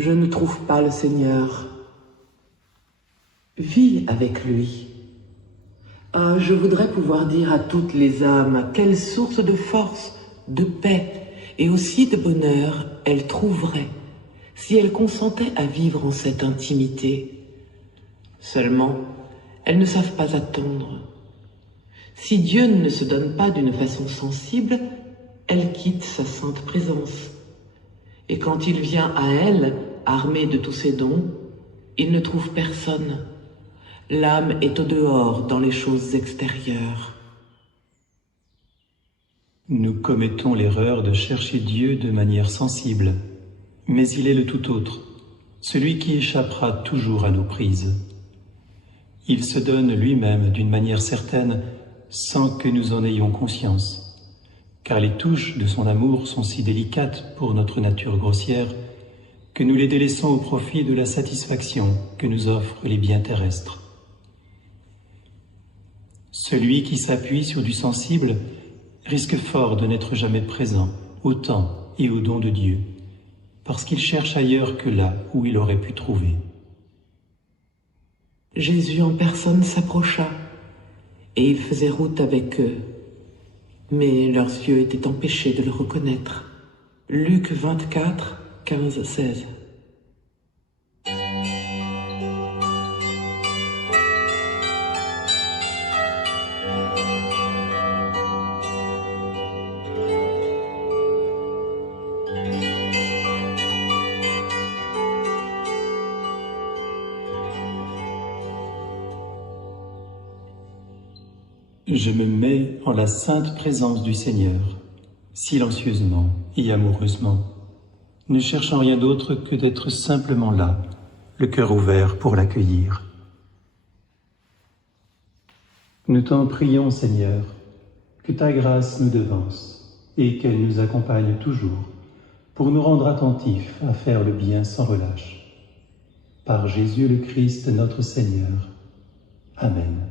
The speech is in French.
Je ne trouve pas le Seigneur. Vis avec lui. Ah, je voudrais pouvoir dire à toutes les âmes quelle source de force, de paix et aussi de bonheur elles trouveraient si elles consentaient à vivre en cette intimité. Seulement, elles ne savent pas attendre. Si Dieu ne se donne pas d'une façon sensible, elles quittent sa sainte présence. Et quand il vient à elles, armé de tous ses dons, il ne trouve personne. L'âme est au dehors dans les choses extérieures. Nous commettons l'erreur de chercher Dieu de manière sensible, mais il est le tout autre, celui qui échappera toujours à nos prises. Il se donne lui-même d'une manière certaine sans que nous en ayons conscience, car les touches de son amour sont si délicates pour notre nature grossière que nous les délaissons au profit de la satisfaction que nous offrent les biens terrestres. Celui qui s'appuie sur du sensible risque fort de n'être jamais présent au temps et au don de Dieu, parce qu'il cherche ailleurs que là où il aurait pu trouver. Jésus en personne s'approcha, et il faisait route avec eux, mais leurs yeux étaient empêchés de le reconnaître. Luc 24, 15-16. Je me mets en la sainte présence du Seigneur, silencieusement et amoureusement, ne cherchant rien d'autre que d'être simplement là, le cœur ouvert pour l'accueillir. Nous t'en prions, Seigneur, que ta grâce nous devance et qu'elle nous accompagne toujours pour nous rendre attentifs à faire le bien sans relâche. Par Jésus le Christ, notre Seigneur. Amen.